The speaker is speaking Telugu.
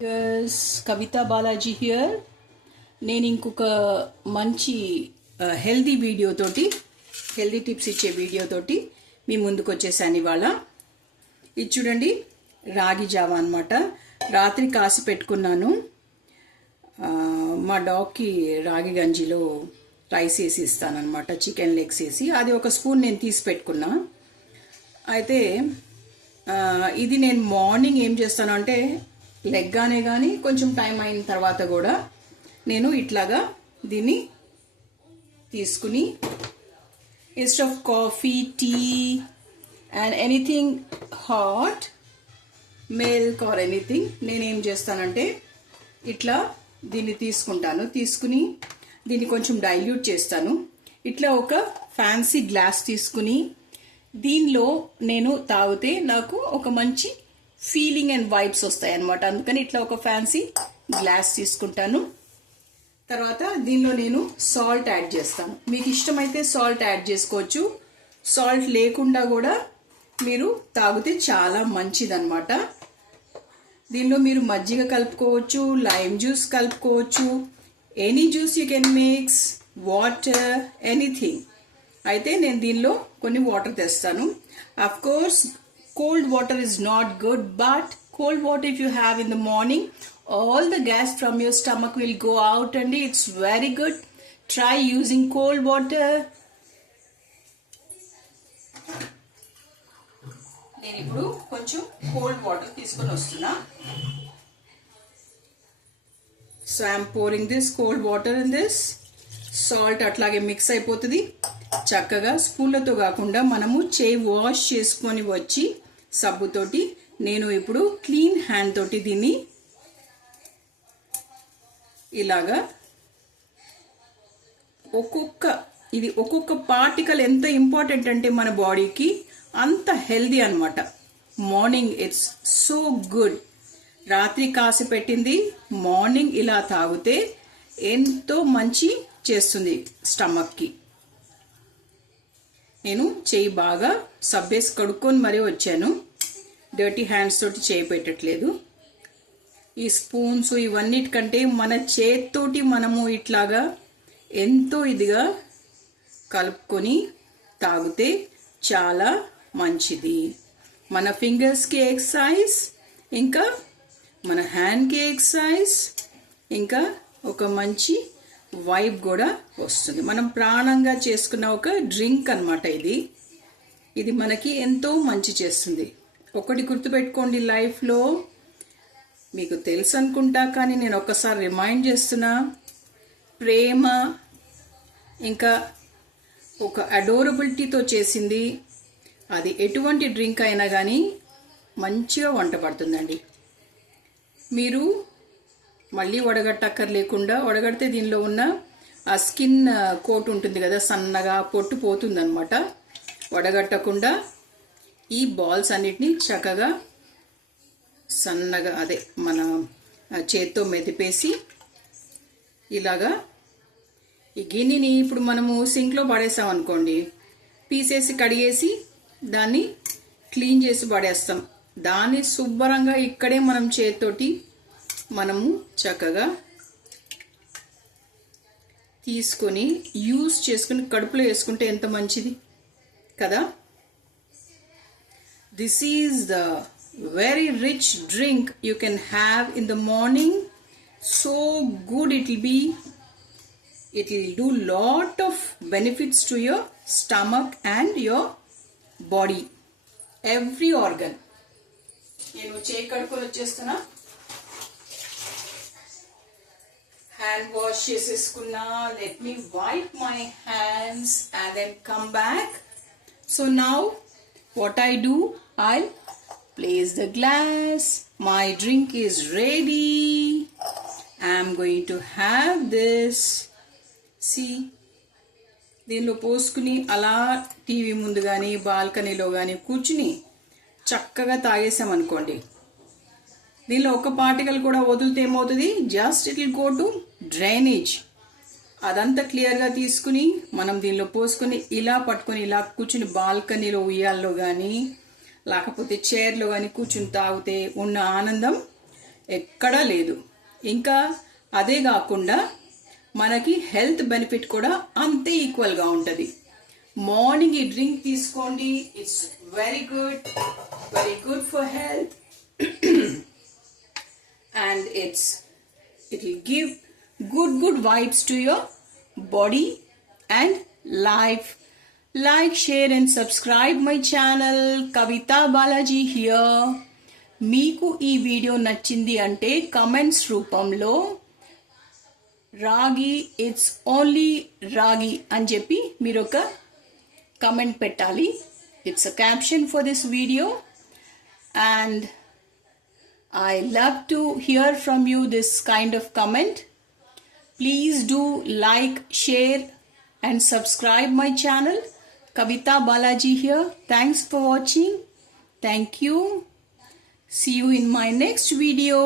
కవిత బాలాజీ హియర్. నేను ఇంకొక మంచి హెల్దీ వీడియోతోటి, హెల్దీ టిప్స్ ఇచ్చే వీడియోతోటి మీ ముందుకు వచ్చేసాను ఇవాళ. ఇది చూడండి, రాగి జావా అనమాట. రాత్రి కాసి పెట్టుకున్నాను. మా డాగ్కి రాగి గంజిలో రైస్ వేసి ఇస్తానమాట, చికెన్ లెగ్స్ వేసి. అది ఒక స్పూన్ నేను తీసి పెట్టుకున్నా. అయితే ఇది నేను మార్నింగ్ ఏం చేస్తాను అంటే, లెగ్గానే కానీ కొంచెం టైం అయిన తర్వాత కూడా నేను ఇట్లాగా దీన్ని తీసుకుని instead of coffee, tea and anything hot, milk or anything, నేనేం చేస్తానంటే ఇట్లా దీన్ని తీసుకుంటాను. తీసుకుని దీన్ని కొంచెం డైల్యూట్ చేస్తాను. ఇట్లా ఒక ఫ్యాన్సీ గ్లాస్ తీసుకుని దీనిలో నేను తాగితే నాకు ఒక మంచి ఫీలింగ్ అండ్ వైబ్స్ వస్తాయి అన్నమాట. అందుకని ఇట్లా ఒక ఫ్యాన్సీ గ్లాస్ తీసుకుంటాను. తర్వాత దీనిలో నేను సాల్ట్ యాడ్ చేస్తాను. మీకు ఇష్టమైతే సాల్ట్ యాడ్ చేసుకోవచ్చు. సాల్ట్ లేకుండా కూడా మీరు తాగితే చాలా మంచిదన్నమాట. దీనిలో మీరు మజ్జిగ కలుపుకోవచ్చు, లైమ్ జ్యూస్ కలుపుకోవచ్చు, any juice you can mix, water, anything. అయితే నేను దీనిలో కొన్ని వాటర్ తెస్తాను. Of course cold water is not good, but cold water if you have in the morning, all the gas from your stomach will go out and it's very good. Try using cold water. నేను ఇప్పుడు కొంచెం కోల్డ్ వాటర్ తీసుకొని వస్తున్నా. So I'm pouring this cold water in this. Salt అట్లాగే మిక్స్ అయిపోతుంది. చక్కగా స్పూన్లతో కాకుండా మనము చేయి వాష్ చేసుకొని వచ్చి సబ్బుతోటి, నేను ఇప్పుడు క్లీన్ హ్యాండ్ తోటి దీన్ని ఇలాగా ఒక్కొక్క పార్టికల్ ఎంత ఇంపార్టెంట్ అంటే మన బాడీకి అంత హెల్దీ అనమాట. Morning it's so good. రాత్రి కాసి పెట్టింది మార్నింగ్ ఇలా తాగితే ఎంతో మంచి చేస్తుంది స్టమక్కి. నేను చేయి బాగా సబ్బేసి కడుక్కొని మరీ వచ్చాను. డర్టీ హ్యాండ్స్ తోటి చేయి పెట్టట్లేదు. ఈ స్పూన్స్ ఇవన్నిటికంటే మన చేత్తోటి మనము ఇట్లాగా ఎంతో ఇదిగా కలుపుకొని తాగితే చాలా మంచిది. మన ఫింగర్స్కి ఎక్సర్సైజ్, ఇంకా మన హ్యాండ్కి ఎక్సర్సైజ్, ఇంకా ఒక మంచి వైబ్ కూడా వస్తుంది. మనం ప్రాణంగా చేసుకున్న ఒక డ్రింక్ అన్నమాట ఇది మనకి ఎంతో మంచి చేస్తుంది. ఒకటి గుర్తుపెట్టుకోండి, లైఫ్లో మీకు తెలుసు అనుకుంటా కానీ నేను ఒక్కసారి రిమైండ్ చేస్తున్నా, ప్రేమ ఇంకా ఒక అడోరబిలిటీతో చేసింది అది ఎటువంటి డ్రింక్ అయినా కానీ మంచిగా వంట పడుతుందండి. మీరు మళ్ళీ వడగట్టక్కర్ లేకుండా, వడగడితే దీనిలో ఉన్న ఆ స్కిన్ కోట్ ఉంటుంది కదా, సన్నగా పొట్టు పోతుంది అనమాట. వడగట్టకుండా ఈ బాల్స్ అన్నిటినీ చక్కగా సన్నగా మన చేత్తో మెదిపేసి ఇలాగా ఈ గిన్నెని ఇప్పుడు మనము సింక్లో పడేసాం అనుకోండి, పీసేసి కడిగేసి దాన్ని క్లీన్ చేసి పడేస్తాం. దాన్ని శుభ్రంగా ఇక్కడే మనం చేత్తోటి మనము చక్కగా తీసుకొని యూస్ చేసుకుని కడుపులో వేసుకుంటే ఎంత మంచిది కదా. This is the very rich drink you can have in the morning. So good it will do lot of benefits to your stomach and your body, every organ. నేను చేయి కడుక్కొని వచ్చేస్తున్నా. హ్యాండ్ వాష్ చేసేసుకున్నా. Let me wipe my hands and then come back. So now what I do, I place the glass. My drink is ready. I'm going to have this. See, దీనిలో పోసుకుని అలా టీవీ ముందు కానీ బాల్కనీలో కానీ కూర్చుని చక్కగా తాగేసామనుకోండి, దీనిలో ఒక పార్టికల్ కూడా వదిలితే ఏమవుతుంది, just it will go to drainage. అదంతా క్లియర్గా తీసుకుని మనం దీనిలో పోసుకొని ఇలా పట్టుకొని ఇలా కూర్చుని బాల్కనీలో ఉయ్యాల్లో కానీ లేకపోతే చైర్లో కానీ కూర్చుని తాగితే ఉన్న ఆనందం ఎక్కడా లేదు. ఇంకా అదే కాకుండా మనకి హెల్త్ బెనిఫిట్ కూడా అంతే ఈక్వల్గా ఉంటుంది. మార్నింగ్ ఈ డ్రింక్ తీసుకోండి. It's very good for health and it will give good vibes to your body and life. Like, share and subscribe my channel. Kavita Balaji here. మీకు ఈ వీడియో నచ్చింది అంటే కమెంట్స్ రూపంలో రాగి ఇట్స్ ఓన్లీ రాగి అని చెప్పి మీరు ఒక కమెంట్ పెట్టాలి. It's a caption for this video and I love to hear from you this kind of comment. Please do like, share and subscribe my channel. Kavita Balaji here. Thanks for watching. Thank you. See you in my next video.